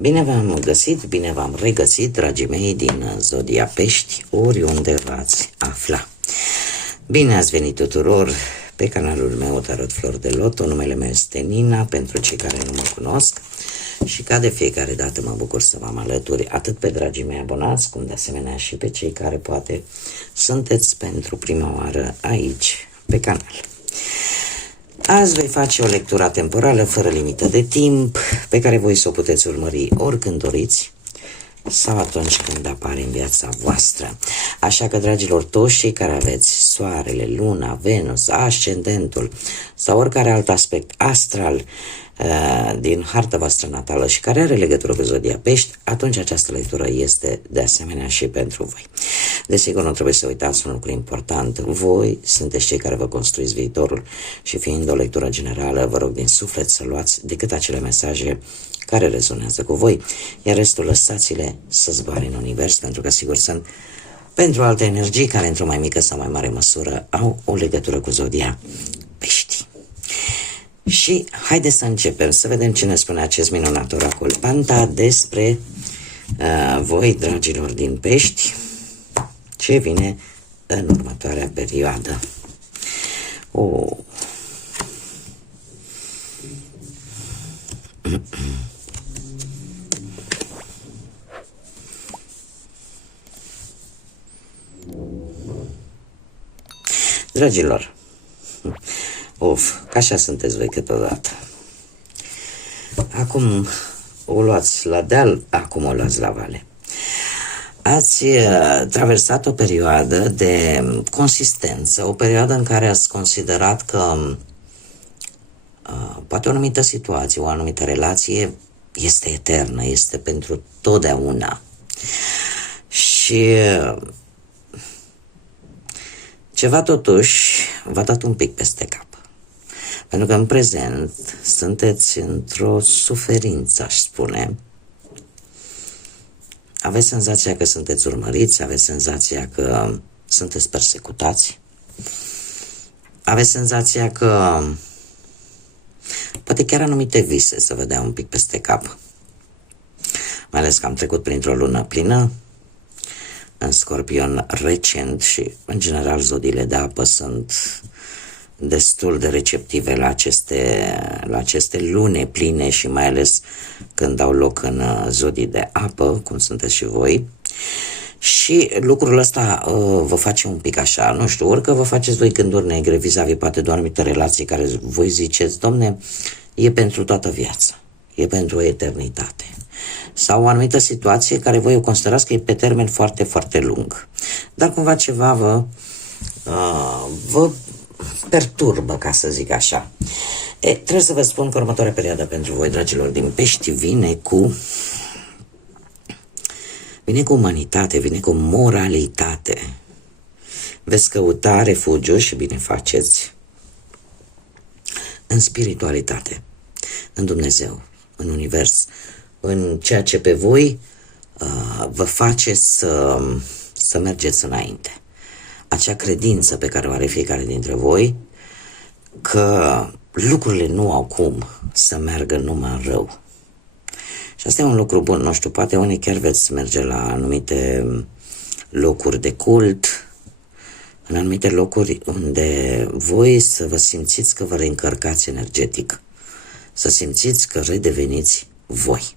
Bine v-am găsit, bine v-am regăsit, dragii mei din Zodia Pești, oriunde v-ați afla. Bine ați venit tuturor pe canalul meu Tarot Flori de Loto, numele meu este Nina, pentru cei care nu mă cunosc. Și ca de fiecare dată mă bucur să vă am alături, atât pe dragii mei abonați, cum de asemenea și pe cei care poate sunteți pentru prima oară aici pe canal. Azi voi face o lectură temporală fără limită de timp, pe care voi să o puteți urmări oricând doriți sau atunci când apare în viața voastră. Așa că, dragilor, toți cei care aveți soarele, luna, Venus, ascendentul sau oricare alt aspect astral din harta voastră natală și care are legătură cu Zodia Pești, atunci această lectură este de asemenea și pentru voi. Desigur, nu trebuie să uitați un lucru important. Voi sunteți cei care vă construiți viitorul și fiind o lectură generală, vă rog din suflet să luați decât acele mesaje care rezonează cu voi, iar restul lăsați-le să zboare în univers, pentru că sigur sunt pentru alte energii care într-o mai mică sau mai mare măsură au o legătură cu Zodia Pești. Și haideți să începem, să vedem ce ne spune acest minunat oracol Panta despre voi, dragilor din Pești, ce vine în următoarea perioadă. Dragilor, că așa sunteți voi câteodată. Acum o luați la deal, acum o luați la vale. Ați traversat o perioadă de consistență, o perioadă în care ați considerat că poate o anumită situație, o anumită relație este eternă, este pentru totdeauna. Și ceva totuși v-a dat un pic peste cap. Pentru că în prezent sunteți într-o suferință, aș spune. Aveți senzația că sunteți urmăriți, aveți senzația că sunteți persecutați, aveți senzația că poate chiar anumite vise să vă dea un pic peste cap. Mai ales că am trecut printr-o lună plină în Scorpion recent și în general zodiile de apă sunt destul de receptive la aceste lune pline și mai ales când au loc în zodii de apă, cum sunteți și voi. Și lucrul ăsta vă face un pic așa, nu știu, orică vă faceți voi gânduri negre vis-a-vis poate de o anumită relație care voi ziceți, domne, e pentru toată viața, e pentru o eternitate. Sau o anumită situație care voi o considerați că e pe termen foarte, foarte lung. Dar cumva ceva vă perturbă, ca să zic așa. Trebuie să vă spun că următoarea perioadă pentru voi, dragilor din Pești, vine cu umanitate, vine cu moralitate. Veți căuta refugiu și bine faceți în spiritualitate, în Dumnezeu, în univers, în ceea ce pe voi vă face să mergeți înainte. Acea credință pe care o are fiecare dintre voi că lucrurile nu au cum să meargă numai în rău. Și asta e un lucru bun, nu știu, poate unii chiar veți merge la anumite locuri de cult, în anumite locuri unde voi să vă simțiți că vă reîncărcați energetic, să simțiți că redeveniți voi.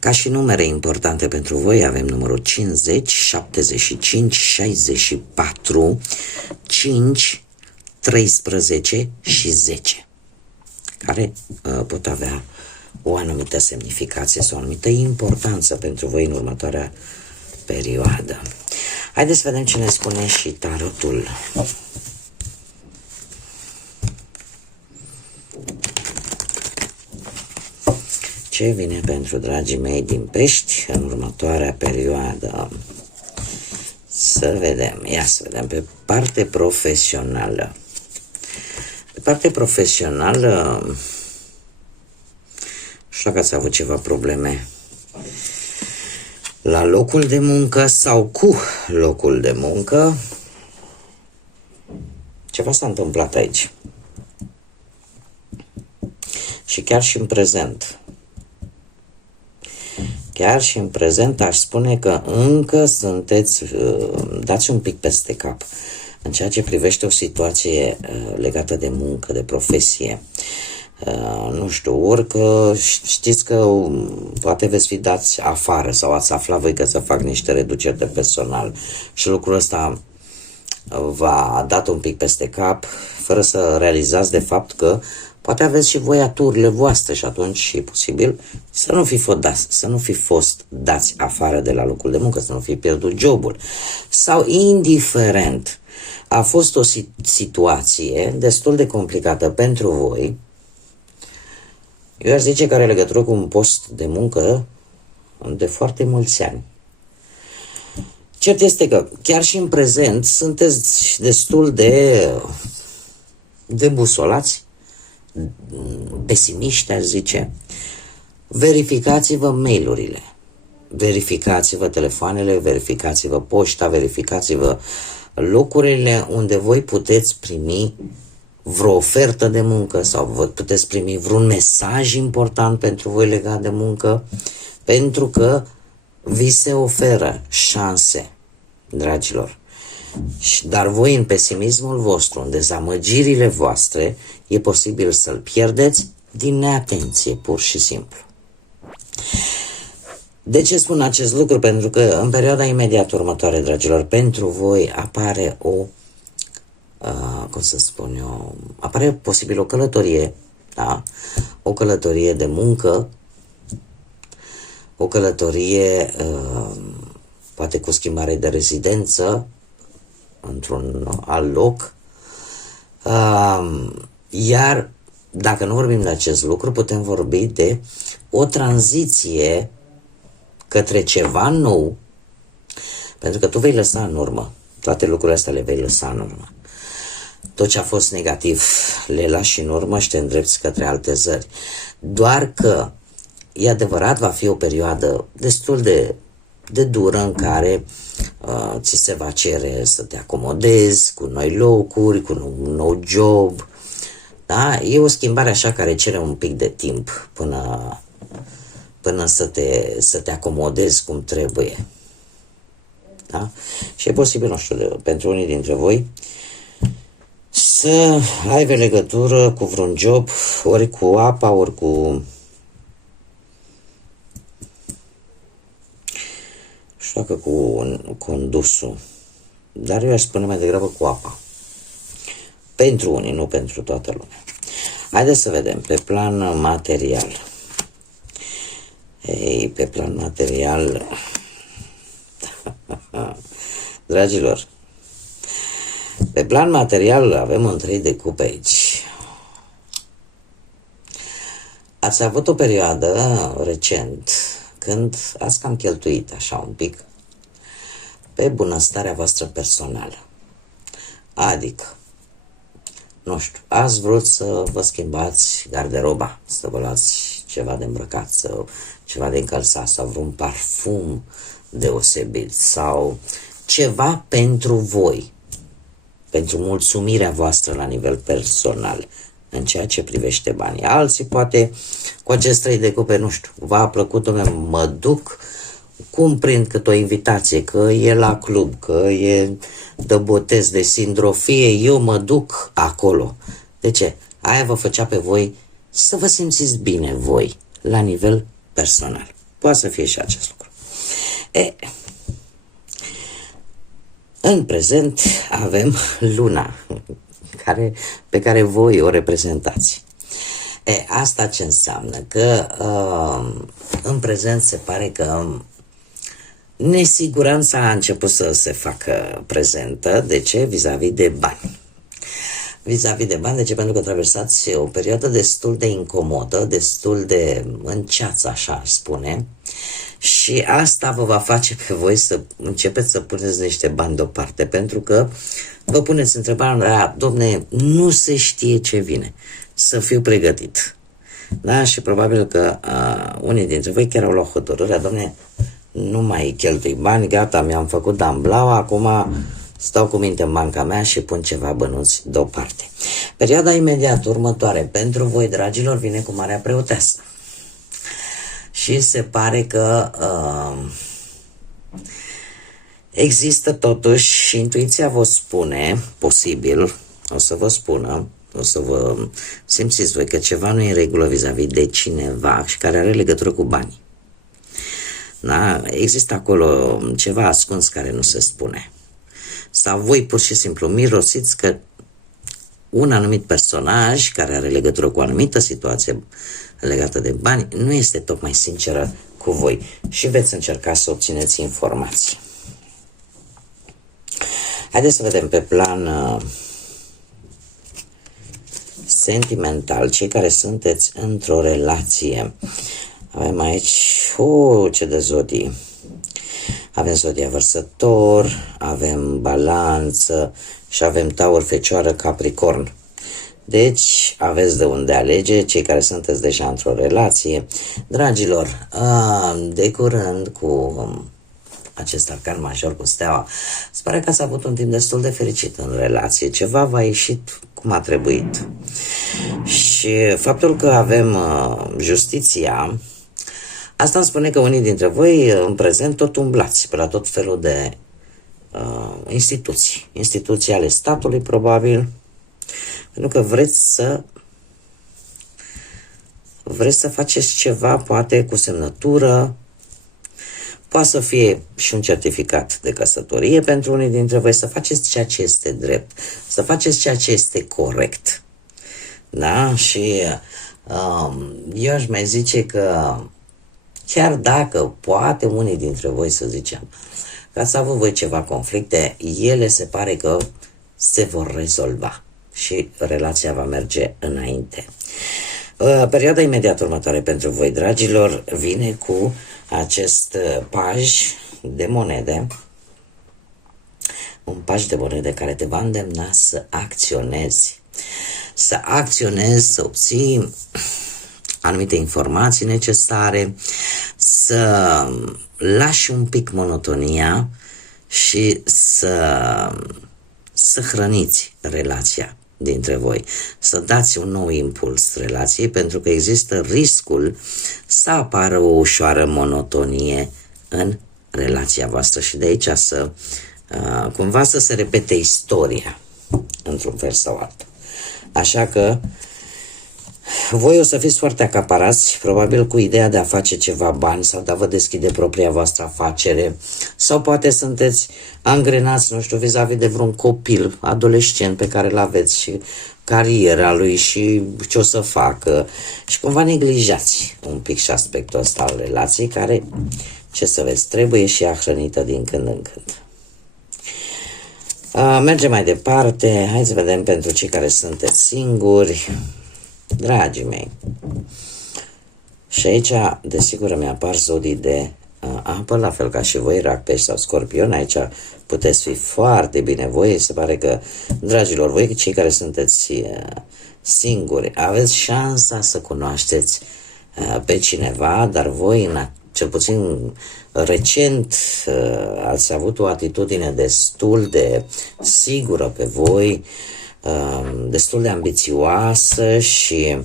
Ca și numere importante pentru voi avem numărul 50, 75, 64, 5, 13 și 10, care pot avea o anumită semnificație sau o anumită importanță pentru voi în următoarea perioadă. Haideți să vedem ce ne spune și tarotul. Ce vine pentru dragii mei din Pești în următoarea perioadă? Să vedem pe parte profesională. Pe parte profesională, nu știu dacă ați avut ceva probleme la locul de muncă sau cu locul de muncă. Ceva s-a întâmplat aici. Și chiar și în prezent. chiar și în prezent aș spune că încă sunteți, dați un pic peste cap în ceea ce privește o situație legată de muncă, de profesie. Nu știu, ori că știți că poate veți fi dați afară sau ați aflat voi că să fac niște reduceri de personal și lucrul ăsta v-a dat un pic peste cap, fără să realizați de fapt că poate aveți și voi aturile voastre și atunci e posibil să nu fi fost dați afară de la locul de muncă, să nu fi pierdut jobul. Sau indiferent, a fost o situație destul de complicată pentru voi. Eu aș zice că are legătură cu un post de muncă de foarte mulți ani. Cert este că chiar și în prezent sunteți destul de busolați, pesimiști, aș zice. Verificați-vă mail-urile, verificați-vă telefoanele, verificați-vă poșta, verificați-vă locurile unde voi puteți primi vreo ofertă de muncă sau vă puteți primi vreun mesaj important pentru voi legat de muncă, pentru că vi se oferă șanse, dragilor. Dar voi, în pesimismul vostru, în dezamăgirile voastre, e posibil să-l pierdeți din neatenție, pur și simplu. De ce spun acest lucru? Pentru că în perioada imediat următoare, dragilor, pentru voi apare apare posibil o călătorie, da? O călătorie de muncă, o călătorie poate cu schimbare de rezidență într-un alt loc, iar dacă nu vorbim de acest lucru, putem vorbi de o tranziție către ceva nou, pentru că tu vei lăsa în urmă, toate lucrurile astea le vei lăsa în urmă. Tot ce a fost negativ le lași în urmă și te îndrepți către alte zări. Doar că, e adevărat, va fi o perioadă destul de dură în care ți se va cere să te acomodezi cu noi locuri, cu un nou job. Da? E o schimbare așa care cere un pic de timp până să te acomodezi cum trebuie. Da? Și e posibil, nu știu, pentru unii dintre voi să aibă legătură cu vreun job, ori cu apa, ori cu că cu condusul, dar eu aș spune mai degrabă cu apa. Pentru unii, nu pentru toată lumea. Haideți să vedem, pe plan material. Pe plan material, dragilor, pe plan material avem un 3 de cupe aici. Ați avut o perioadă recent când ați cam cheltuit așa un pic pe bunăstarea voastră personală. Adică, nu știu, ați vrut să vă schimbați garderoba, să vă luați ceva de îmbrăcat, sau ceva de încălțat, sau vreun parfum deosebit, sau ceva pentru voi, pentru mulțumirea voastră la nivel personal, în ceea ce privește banii. Alții poate cu acest 3 de cupe, nu știu, v-a plăcut, mă duc, cum prind cât o invitație, că e la club, că e de botez, de sindrofie, eu mă duc acolo. De ce? Aia vă făcea pe voi să vă simțiți bine voi, la nivel personal. Poate să fie și acest lucru. În prezent avem luna, pe care voi o reprezentați. Asta ce înseamnă? Că în prezent se pare că nesiguranța a început să se facă prezentă. De ce? Vis-a-vis de bani. Vis-a-vis de bani, de ce? Pentru că traversați o perioadă destul de incomodă, destul de înceață, așa aș spune, și asta vă va face pe voi să începeți să puneți niște bani deoparte, pentru că vă puneți întrebarea, domne, nu se știe ce vine, să fiu pregătit. Da? Și probabil că unii dintre voi chiar au luat hotărârea, domne, nu mai cheltui bani, gata, mi-am făcut damblau, acum stau cu minte în banca mea și pun ceva bănuți deoparte. Perioada imediat următoare pentru voi, dragilor, vine cu Marea Preoteasă. și se pare că există totuși, intuiția vă spune, posibil, o să vă spună, o să vă simțiți voi că ceva nu e în regulă vis-a-vis de cineva și care are legătură cu banii. Da? Există acolo ceva ascuns care nu se spune. Sau voi pur și simplu mirosiți că un anumit personaj care are legătură cu o anumită situație legată de bani nu este tocmai sinceră cu voi și veți încerca să obțineți informații. Haideți să vedem pe plan sentimental, cei care sunteți într-o relație. Avem aici, ce de zodii. Avem zodia Vărsător, avem Balanță și avem Taur, Fecioară, Capricorn. Deci aveți de unde alege, cei care sunteți deja într-o relație. Dragilor, de curând cu acest arcan major cu steaua, se pare că ați avut un timp destul de fericit în relație. Ceva v-a ieșit cum a trebuit. Și faptul că avem justiția, asta îmi spune că unii dintre voi în prezent tot umblați pe la tot felul de instituții ale statului, probabil, pentru că vreți să faceți ceva, poate cu semnătură, poate să fie și un certificat de căsătorie pentru unii dintre voi, să faceți ceea ce este drept, să faceți ceea ce este corect. Da? Și eu aș mai zice că chiar dacă poate unii dintre voi, să zicem, că ați avut voi ceva conflicte, ele se pare că se vor rezolva și relația va merge înainte. Perioada imediat următoare pentru voi, dragilor, vine cu acest paj de monede, un paj de monede care te va îndemna să acționezi, să obții anumite informații necesare, să lași un pic monotonia și să hrăniți relația dintre voi, să dați un nou impuls relației, pentru că există riscul să apară o ușoară monotonie în relația voastră și de aici cumva să se repete istoria într-un fel sau altul. Așa că voi o să fiți foarte acaparați, probabil cu ideea de a face ceva bani sau de a vă deschide propria voastră afacere, sau poate sunteți angrenați, nu știu, vis-a-vis de vreun copil, adolescent pe care îl aveți și cariera lui și ce o să facă și cumva neglijați un pic și aspectul ăsta al relației care, ce să vezi, trebuie și ea hrănită din când în când. Mergem mai departe, hai să vedem pentru cei care sunteți singuri. Dragii mei, și aici, desigur, îmi apar zodii de apă, la fel ca și voi, Rac, Pești sau Scorpion. Aici puteți fi foarte bine voi. Se pare că, dragilor, voi, cei care sunteți singuri, aveți șansa să cunoașteți pe cineva, dar voi, cel puțin recent, ați avut o atitudine destul de sigură pe voi, destul de ambițioasă și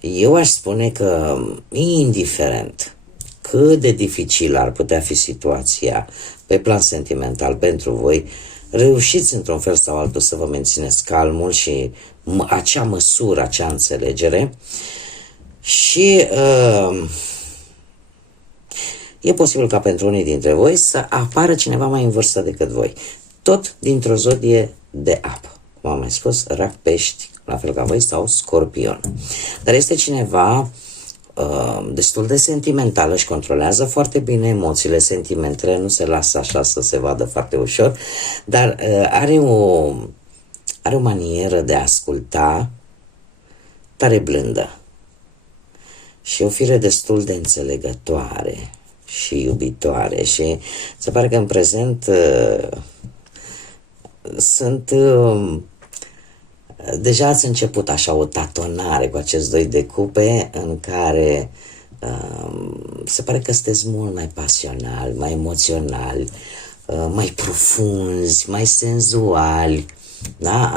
eu aș spune că, indiferent cât de dificil ar putea fi situația pe plan sentimental pentru voi, reușiți într-un fel sau altul să vă mențineți calmul și acea măsură, acea înțelegere și e posibil ca pentru unii dintre voi să apară cineva mai în vârstă decât voi, tot dintr-o zodie de apă. Cum am mai spus, Rac, Pești, la fel ca voi, sau Scorpion. Dar este cineva destul de sentimental, își controlează foarte bine emoțiile, sentimentele, nu se lasă așa să se vadă foarte ușor, dar are o manieră de a asculta tare blândă și o fire destul de înțelegătoare și iubitoare și se pare că în prezent deja ați început așa o tatonare cu acest doi de cupe în care se pare că sunteți mult mai pasionali, mai emoționali, mai profunzi, mai senzuali. Da?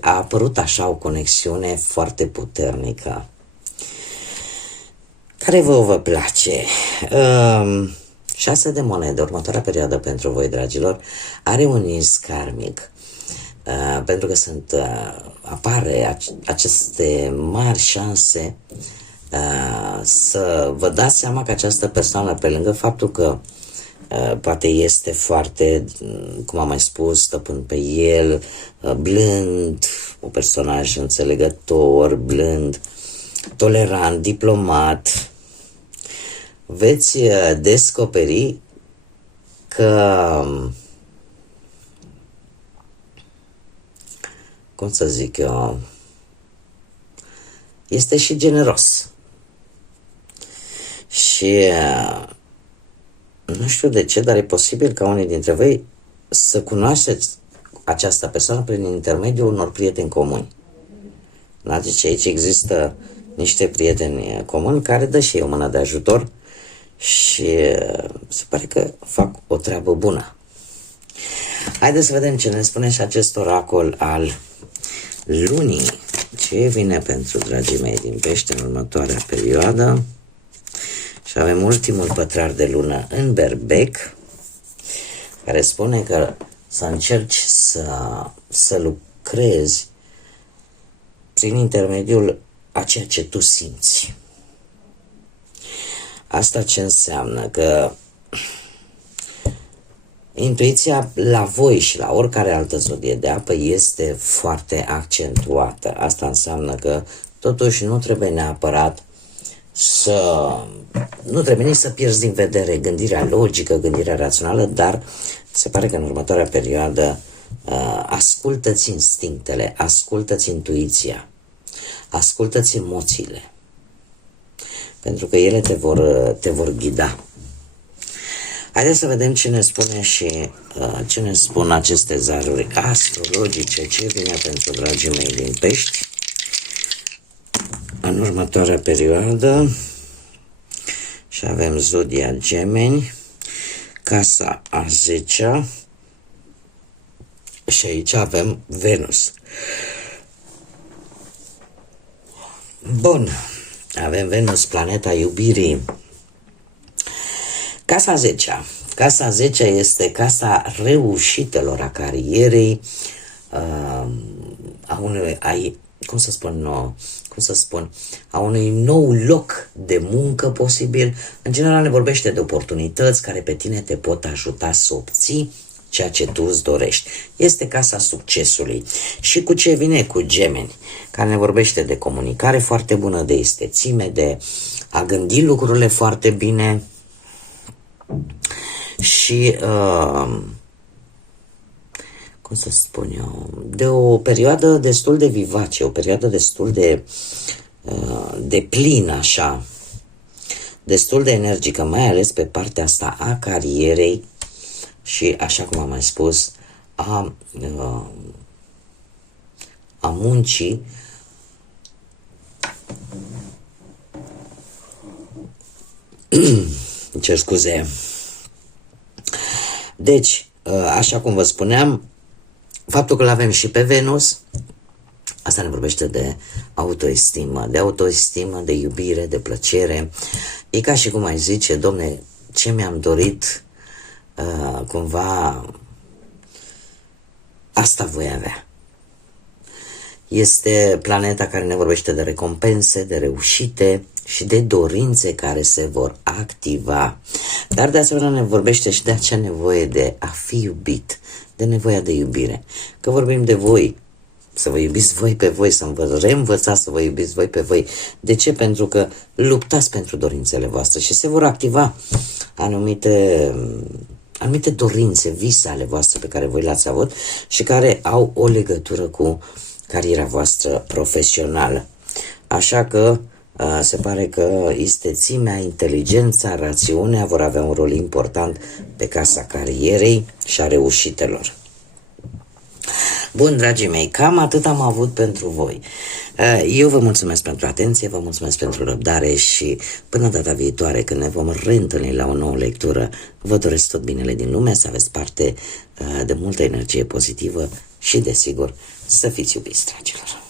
A apărut așa o conexiune foarte puternică. Care vă place? 6 de monede, următoarea perioadă pentru voi, dragilor, are un ins karmic. Pentru că apare aceste mari șanse să vă dați seama că această persoană, pe lângă faptul că poate este foarte, cum am mai spus, stăpân pe el, blând, un personaj înțelegător, blând, tolerant, diplomat, veți descoperi că, cum să zic eu, este și generos. Și nu știu de ce, dar e posibil ca unii dintre voi să cunoașteți această persoană prin intermediul unor prieteni comuni. Da? Deci aici există niște prieteni comuni care dă și ei o mână de ajutor și se pare că fac o treabă bună. Haideți să vedem ce ne spune și acest oracol al lunii. Ce vine pentru dragii mei din Pește în următoarea perioadă? Și avem ultimul pătrar de lună în Berbec, care spune că să încerci să lucrezi prin intermediul a ceea ce tu simți. Asta ce înseamnă? Că intuiția la voi și la oricare altă zodie de apă este foarte accentuată. Asta înseamnă că totuși nu trebuie neapărat nu trebuie nici să pierzi din vedere gândirea logică, gândirea rațională, dar se pare că în următoarea perioadă ascultă-ți instinctele, ascultă-ți intuiția, ascultă-ți emoțiile, pentru că ele te vor ghida. Haideți să vedem ce ne spune și ce ne spun aceste zaruri astrologice, ce vine pentru dragii mei din Pești în următoarea perioadă. Și avem zodia Gemeni, casa a 10-a și aici avem Venus. Bun, avem Venus, planeta iubirii. Casa 10-a. Casa 10 este casa reușitelor, a carierei, a unui, a unui nou loc de muncă posibil. În general ne vorbește de oportunități care pe tine te pot ajuta să obții ceea ce tu îți dorești. Este casa succesului. Și cu ce vine? Cu Gemeni, care ne vorbește de comunicare foarte bună, de istețime, de a gândi lucrurile foarte bine și cum să spun eu, de o perioadă destul de vivace, o perioadă destul de plină, așa, destul de energică, mai ales pe partea asta a carierei și, așa cum am mai spus, a muncii. Cer scuze. Deci, așa cum vă spuneam, faptul că l-avem și pe Venus, asta ne vorbește de autoestimă, de iubire, de plăcere. E ca și cum ai zice, domne, ce mi-am dorit, cumva, asta voi avea. Este planeta care ne vorbește de recompense, de reușite și de dorințe care se vor activa. Dar de asemenea ne vorbește și de acea nevoie de a fi iubit, de nevoia de iubire. Că vorbim de voi, să vă iubiți voi pe voi, să vă reînvățați să vă iubiți voi pe voi. De ce? Pentru că luptați pentru dorințele voastre și se vor activa anumite dorințe, vise ale voastre pe care voi le-ați avut și care au o legătură cu cariera voastră profesională. Așa că se pare că istețimea, inteligența, rațiunea vor avea un rol important pe casa carierei și a reușitelor. Bun, dragii mei, cam atât am avut pentru voi. Eu vă mulțumesc pentru atenție, vă mulțumesc pentru răbdare și până data viitoare, când ne vom reîntâlni la o nouă lectură, vă doresc tot binele din lume, să aveți parte de multă energie pozitivă și, desigur, să fiți iubiți, dragilor.